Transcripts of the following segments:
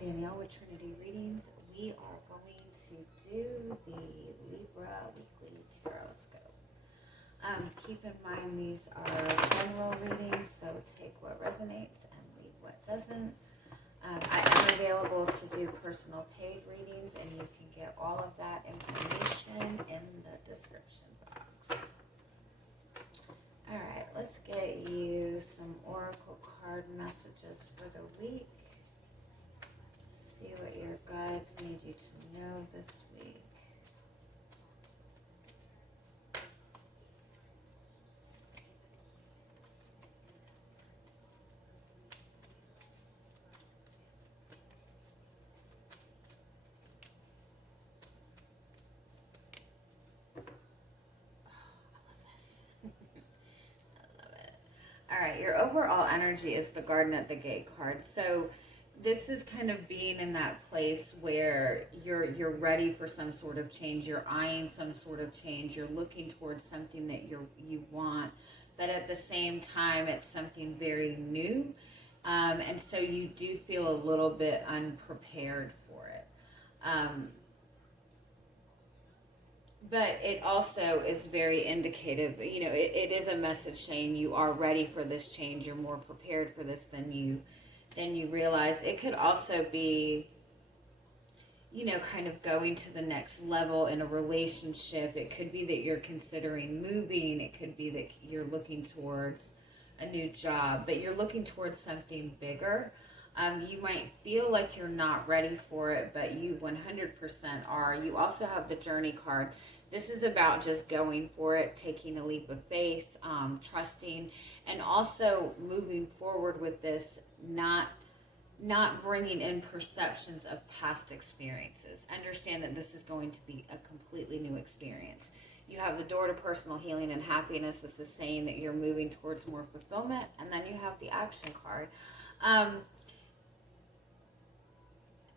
Danielle with Trinity Readings. We are going to do the Libra Weekly Tarotscope. Keep in mind these are general readings, so take what resonates and leave what doesn't. I am available to do personal paid readings, and you can get all of that information in the description box. Alright, let's get you some oracle card messages for the week. See what your guides need you to know this week. All right, your overall energy is the Garden at the Gate card. So this is kind of being in that place where you're ready for some sort of change. You're eyeing some sort of change. You're looking towards something that you want, but at the same time, it's something very new. And so you do feel a little bit unprepared for it. But it also is very indicative, you know, it is a message saying you are ready for this change. You're more prepared for this than you realize. It could also be, you know, kind of going to the next level in a relationship. It could be that you're considering moving. It could be that you're looking towards a new job, but you're looking towards something bigger. You might feel like you're not ready for it, but you 100% are. You also have the Journey card. This is about just going for it, taking a leap of faith, trusting, and also moving forward with this, not bringing in perceptions of past experiences. Understand that this is going to be a completely new experience. You have the door to personal healing and happiness. This is saying that you're moving towards more fulfillment. And then you have the action card.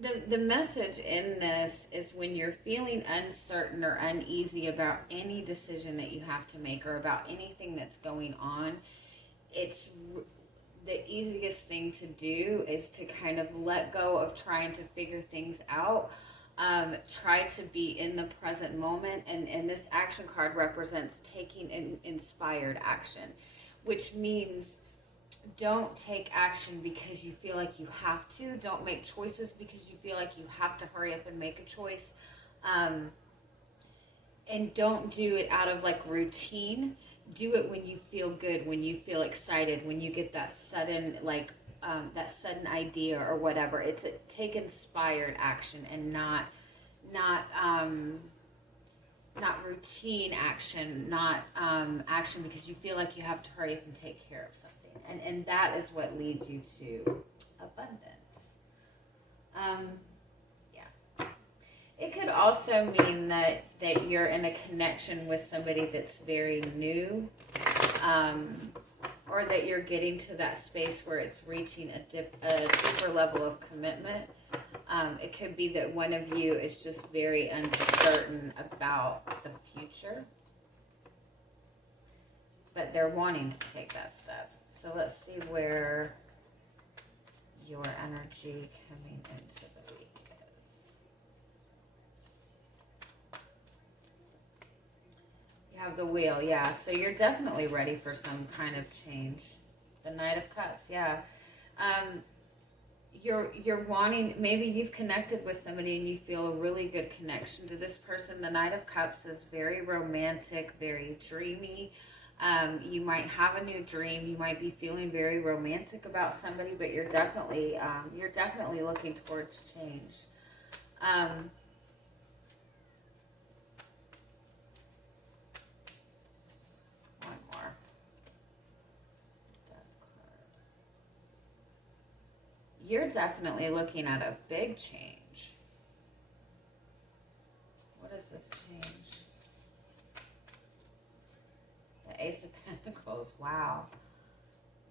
The message in this is when you're feeling uncertain or uneasy about any decision that you have to make or about anything that's going on, it's the easiest thing to do is to kind of let go of trying to figure things out. Try to be in the present moment, and this action card represents taking an inspired action, which means don't take action because you feel like you have to. Don't make choices because you feel like you have to hurry up and make a choice. And don't do it out of like routine. Do it when you feel good, when you feel excited, when you get that sudden that sudden idea or whatever. It's take inspired action and not routine action, not action because you feel like you have to hurry up and take care of something. And that is what leads you to abundance. Yeah. It could also mean that you're in a connection with somebody that's very new, or that you're getting to that space where it's reaching a deeper level of commitment. It could be that one of you is just very uncertain about the future, but they're wanting to take that step. So let's see where your energy coming into the week is. You have the Wheel, yeah. So you're definitely ready for some kind of change. The Knight of Cups, yeah. You're wanting, maybe you've connected with somebody and you feel a really good connection to this person. The Knight of Cups is very romantic, very dreamy. You might have a new dream. You might be feeling very romantic about somebody, but you're definitely looking towards change. One more. You're definitely looking at a big change. What is this change? Ace of Pentacles. Wow.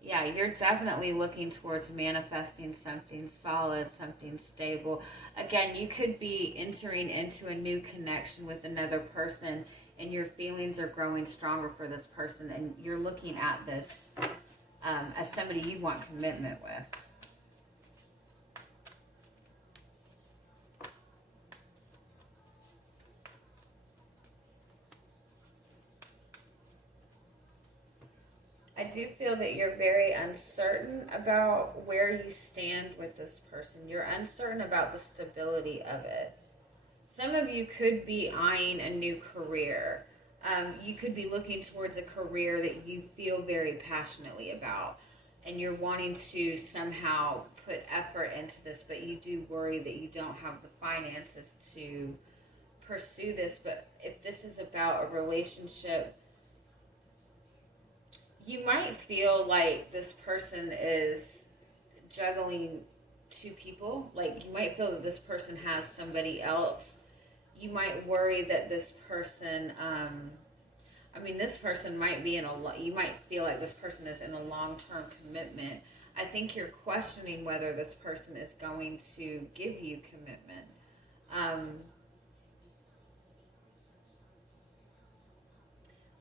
Yeah, you're definitely looking towards manifesting something solid, something stable. Again, you could be entering into a new connection with another person and your feelings are growing stronger for this person and you're looking at this as somebody you want commitment with. do feel that you're very uncertain about where you stand with this person. You're uncertain about the stability of it. Some of you could be eyeing a new career. You could be looking towards a career that you feel very passionately about, and you're wanting to somehow put effort into this, but you do worry that you don't have the finances to pursue this. But if this is about a relationship, you might feel like this person is juggling two people. Like, you might feel that this person has somebody else. You might worry that this person, this person might be you might feel like this person is in a long-term commitment. I think you're questioning whether this person is going to give you commitment.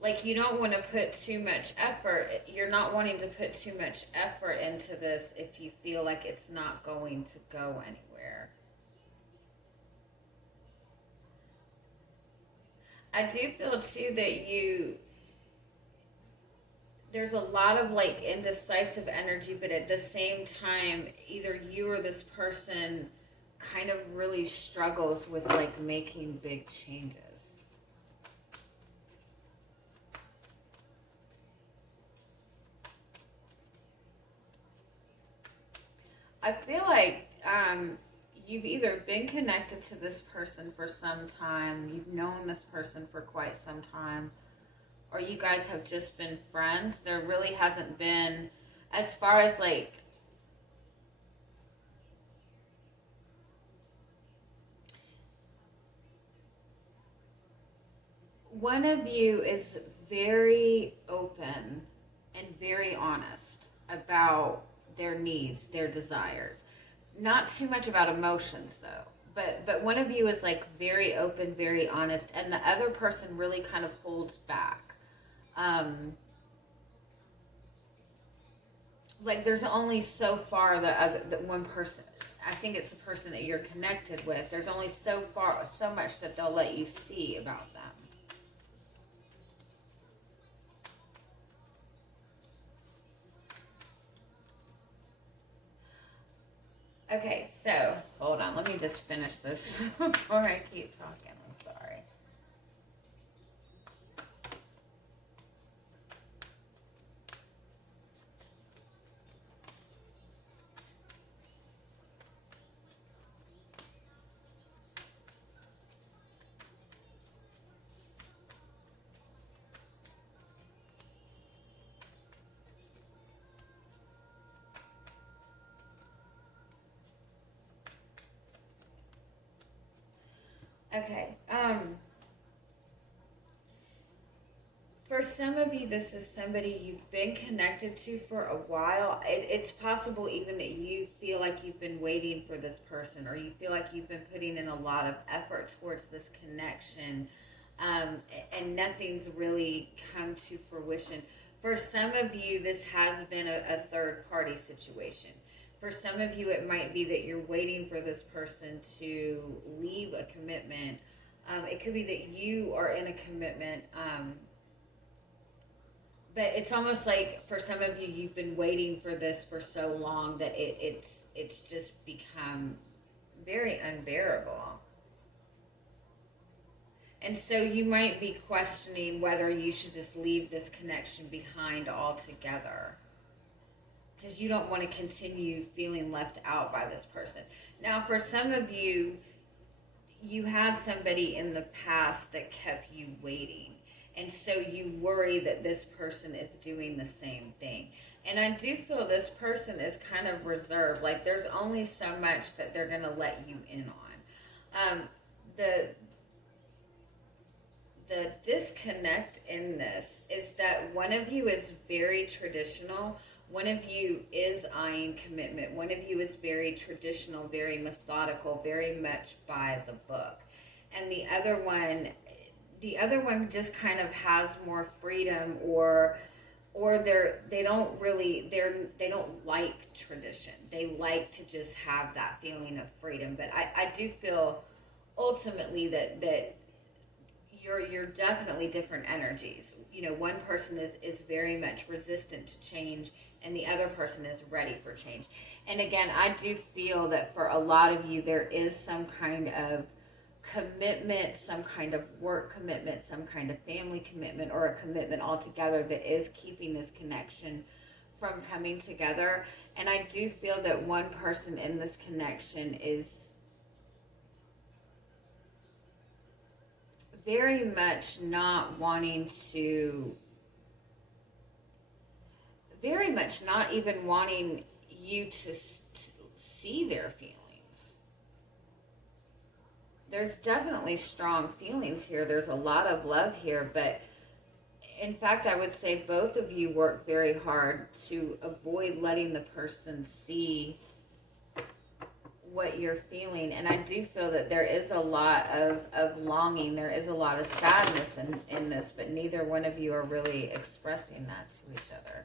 Like, you don't want to put too much effort. You're not wanting to put too much effort into this if you feel like it's not going to go anywhere. I do feel too that there's a lot of like indecisive energy, but at the same time, either you or this person kind of really struggles with like making big changes. I feel like you've either been connected to this person for some time, you've known this person for quite some time, or you guys have just been friends. There really hasn't been, as far as like, one of you is very open and very honest about their needs, their desires. Not too much about emotions though. But one of you is like very open, very honest, and the other person really kind of holds back. Like, there's only so far that one person, I think it's the person that you're connected with, there's only so much that they'll let you see about them. Okay, so hold on. Let me just finish this before I keep talking. I'm sorry. Okay. For some of you, this is somebody you've been connected to for a while. It's possible even that you feel like you've been waiting for this person, or you feel like you've been putting in a lot of effort towards this connection, and nothing's really come to fruition. For some of you, this has been a third-party situation. For some of you, it might be that you're waiting for this person to leave a commitment. It could be that you are in a commitment, but it's almost like for some of you, you've been waiting for this for so long that it's just become very unbearable. And so you might be questioning whether you should just leave this connection behind altogether, because you don't want to continue feeling left out by this person. Now, for some of you, you had somebody in the past that kept you waiting. And so you worry that this person is doing the same thing. And I do feel this person is kind of reserved. Like, there's only so much that they're going to let you in on. The disconnect in this is that one of you is very traditional. One of you is eyeing commitment. One of you is very traditional, very methodical, very much by the book. And the other one just kind of has more freedom, or they don't like tradition. They like to just have that feeling of freedom. But I do feel ultimately that you're definitely different energies. You know, one person is very much resistant to change, and the other person is ready for change. And again, I do feel that for a lot of you, there is some kind of commitment, some kind of work commitment, some kind of family commitment, or a commitment altogether that is keeping this connection from coming together. And I do feel that one person in this connection is very much not wanting to, very much not even wanting you to see their feelings. There's definitely strong feelings here. There's a lot of love here, but in fact, I would say both of you work very hard to avoid letting the person see what you're feeling. And I do feel that there is a lot of longing. There is a lot of sadness in this, but neither one of you are really expressing that to each other.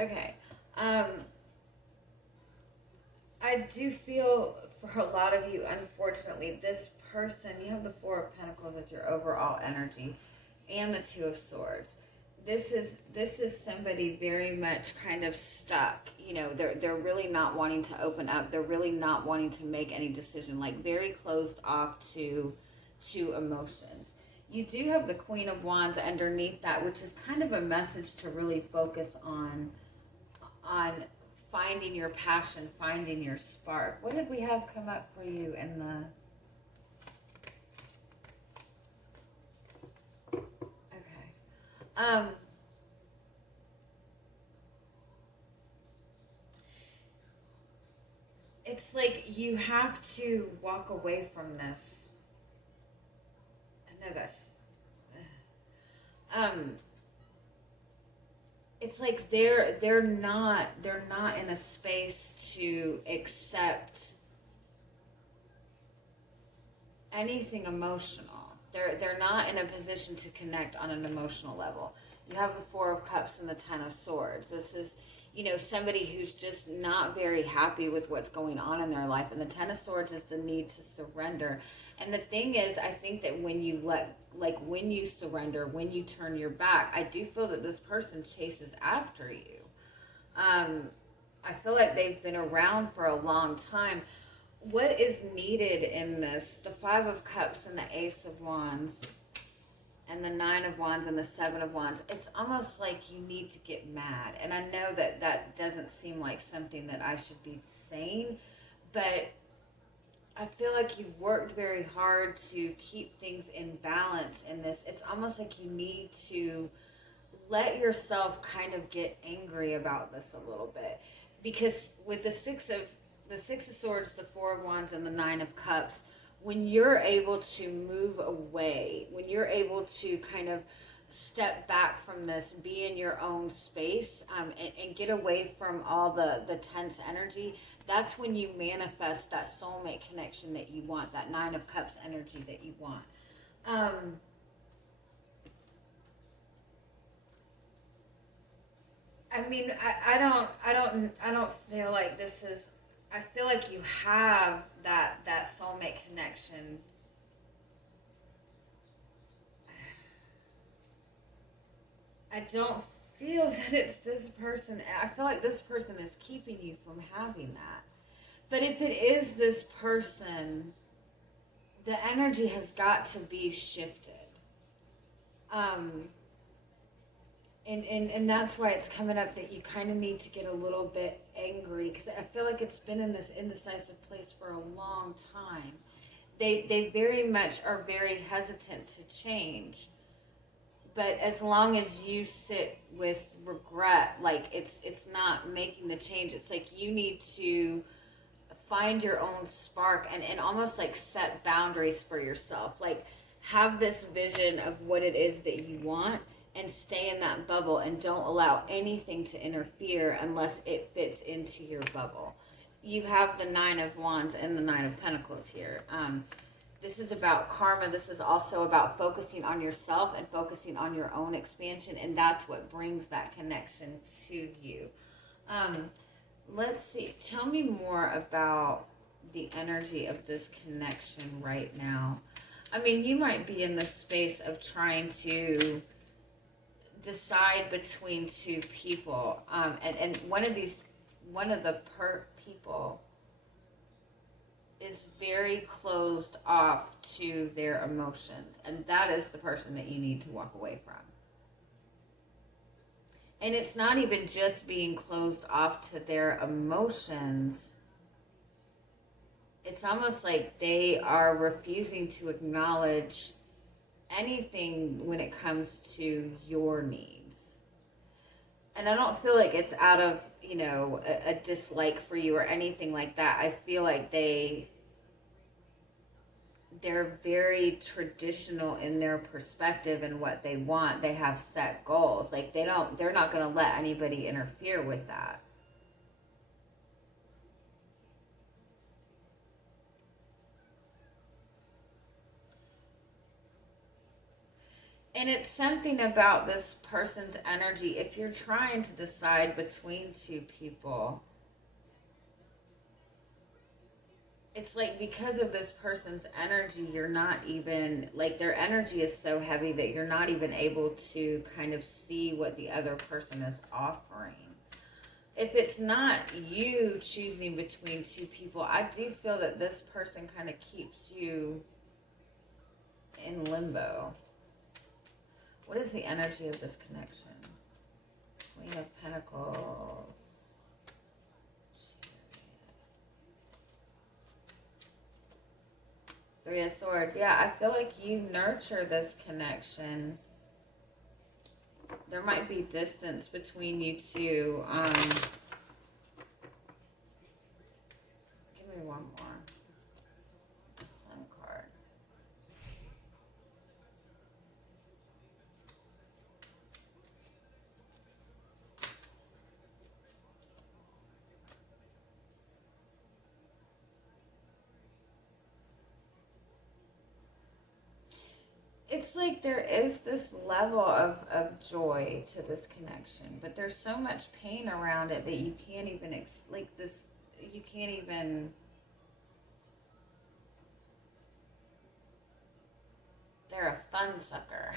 Okay. I do feel for a lot of you, unfortunately, this person, you have the Four of Pentacles as your overall energy and the Two of Swords. This is somebody very much kind of stuck. You know, they're really not wanting to open up. They're really not wanting to make any decision, like very closed off to emotions. You do have the Queen of Wands underneath that, which is kind of a message to really focus on finding your passion, finding your spark. What did we have come up for you in the... Okay. It's like you have to walk away from this. I know that's... It's like they're not in a space to accept anything emotional. They're not in a position to connect on an emotional level. You have the Four of Cups and the Ten of Swords. This is, you know, somebody who's just not very happy with what's going on in their life. And the Ten of Swords is the need to surrender. And the thing is, I think that when you when you surrender, when you turn your back, I do feel that this person chases after you. I feel like they've been around for a long time. What is needed in this, the Five of Cups and the Ace of Wands and the Nine of Wands and the Seven of Wands, it's almost like you need to get mad. And I know that that doesn't seem like something that I should be saying, but I feel like you've worked very hard to keep things in balance in this. It's almost like you need to let yourself kind of get angry about this a little bit. Because with the Six of Swords, the Four of Wands, and the Nine of Cups, when you're able to move away, when you're able to kind of step back from this, be in your own space, and get away from all the tense energy, that's when you manifest that soulmate connection that you want, that Nine of Cups energy that you want. I mean, I don't feel like this is, I feel like you have that soulmate connection. I don't feel that it's this person. I feel like this person is keeping you from having that. But if it is this person, the energy has got to be shifted. And that's why it's coming up that you kind of need to get a little bit angry, because I feel like it's been in this indecisive place for a long time. They very much are very hesitant to change, but as long as you sit with regret, like it's not making the change. It's like you need to find your own spark, and almost like set boundaries for yourself, like have this vision of what it is that you want, and stay in that bubble and don't allow anything to interfere unless it fits into your bubble. You have the Nine of Wands and the Nine of Pentacles here. This is about karma. This is also about focusing on yourself and focusing on your own expansion, and that's what brings that connection to you. Let's see. Tell me more about the energy of this connection right now. I mean, you might be in the space of trying to decide between two people, and one of the people is very closed off to their emotions, and that is the person that you need to walk away from. And it's not even just being closed off to their emotions. It's almost like they are refusing to acknowledge anything when it comes to your needs. And I don't feel like it's out of, a dislike for you or anything like that. I feel like they're very traditional in their perspective and what they want. They have set goals. Like they're not going to let anybody interfere with that. And it's something about this person's energy. If you're trying to decide between two people, it's like because of this person's energy, you're not even, like their energy is so heavy that you're not even able to kind of see what the other person is offering. If it's not you choosing between two people, I do feel that this person kind of keeps you in limbo. What is the energy of this connection? Queen of Pentacles. Three of Swords. Yeah, I feel like you nurture this connection. There might be distance between you two. Give me one more. The Sun card. It's like there is this level of joy to this connection, but there's so much pain around it that you can't even, you can't even, they're a fun sucker.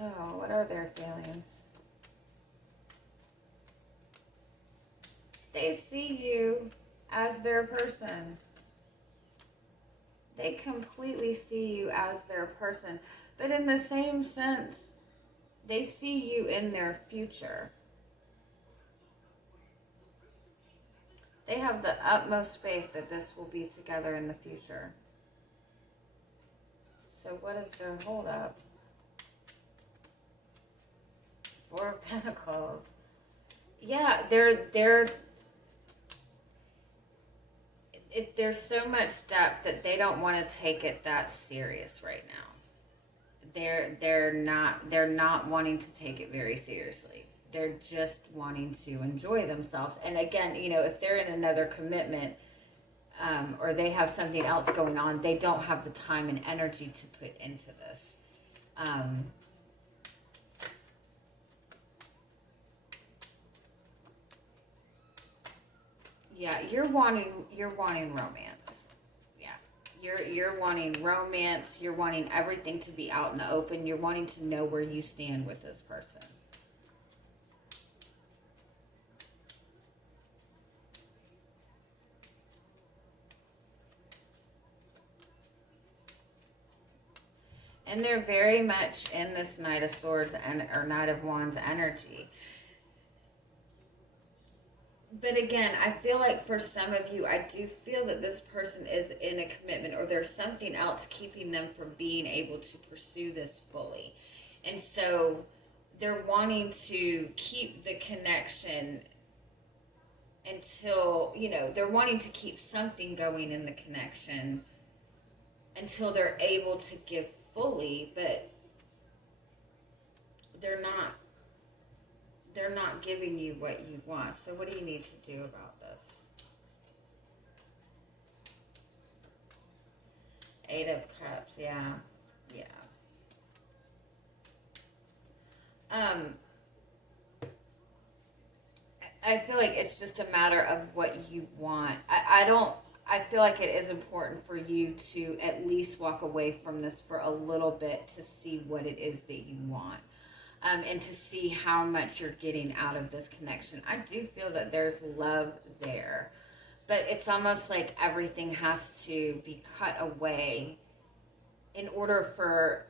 Oh, what are their feelings? They see you as their person. They completely see you as their person. But in the same sense, they see you in their future. They have the utmost faith that this will be together in the future. So what is their holdup? Four of Pentacles. Yeah, there's so much depth that they don't want to take it that serious right now. They're not wanting to take it very seriously. They're just wanting to enjoy themselves. And again, if they're in another commitment, or they have something else going on, they don't have the time and energy to put into this. Yeah, you're wanting romance. Yeah. You're wanting romance, you're wanting everything to be out in the open, you're wanting to know where you stand with this person. And they're very much in this Knight of Swords and or Knight of Wands energy. But again, I feel like for some of you, I do feel that this person is in a commitment, or there's something else keeping them from being able to pursue this fully. And so they're wanting to keep the connection until, you know, they're wanting to keep something going in the connection until they're able to give fully, but they're not giving you what you want. So what do you need to do about this? Eight of Cups, yeah. Yeah. I feel like it's just a matter of what you want. I feel like it is important for you to at least walk away from this for a little bit to see what it is that you want. And to see how much you're getting out of this connection. I do feel that there's love there. But it's almost like everything has to be cut away in order for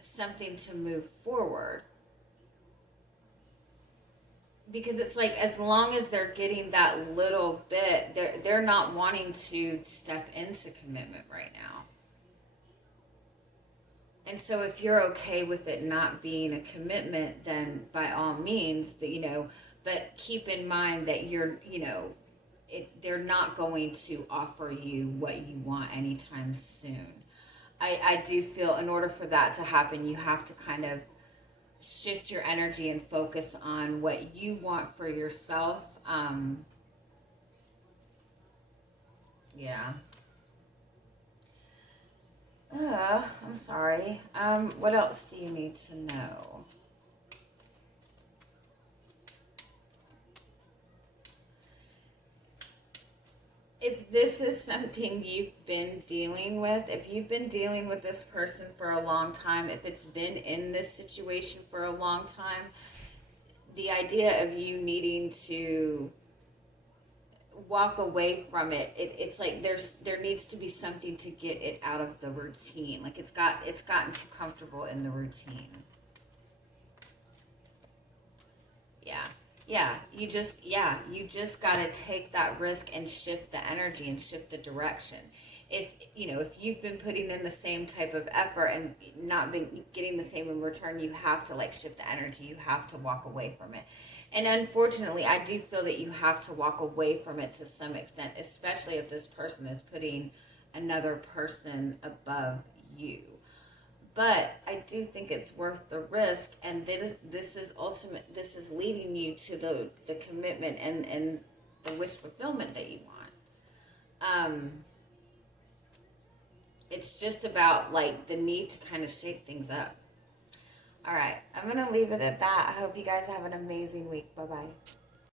something to move forward. Because it's like, as long as they're getting that little bit, they're not wanting to step into commitment right now. And so if you're okay with it not being a commitment, then by all means, that, you know, but keep in mind that you're, you know, they're not going to offer you what you want anytime soon. I do feel in order for that to happen, you have to kind of shift your energy and focus on what you want for yourself. Yeah. I'm sorry. What else do you need to know? If this is something you've been dealing with, if you've been dealing with this person for a long time, if it's been in this situation for a long time, the idea of you needing to walk away from it, it's like there needs to be something to get it out of the routine. Like it's gotten too comfortable in the routine. You just got to take that risk and shift the energy and shift the direction. If you've been putting in the same type of effort and not been getting the same in return, you have to like shift the energy. You have to walk away from it. And unfortunately, I do feel that you have to walk away from it to some extent, especially if this person is putting another person above you. But I do think it's worth the risk, and this is leading you to the commitment and the wish fulfillment that you want. It's just about like the need to kind of shake things up. All right, I'm going to leave it at that. I hope you guys have an amazing week. Bye-bye.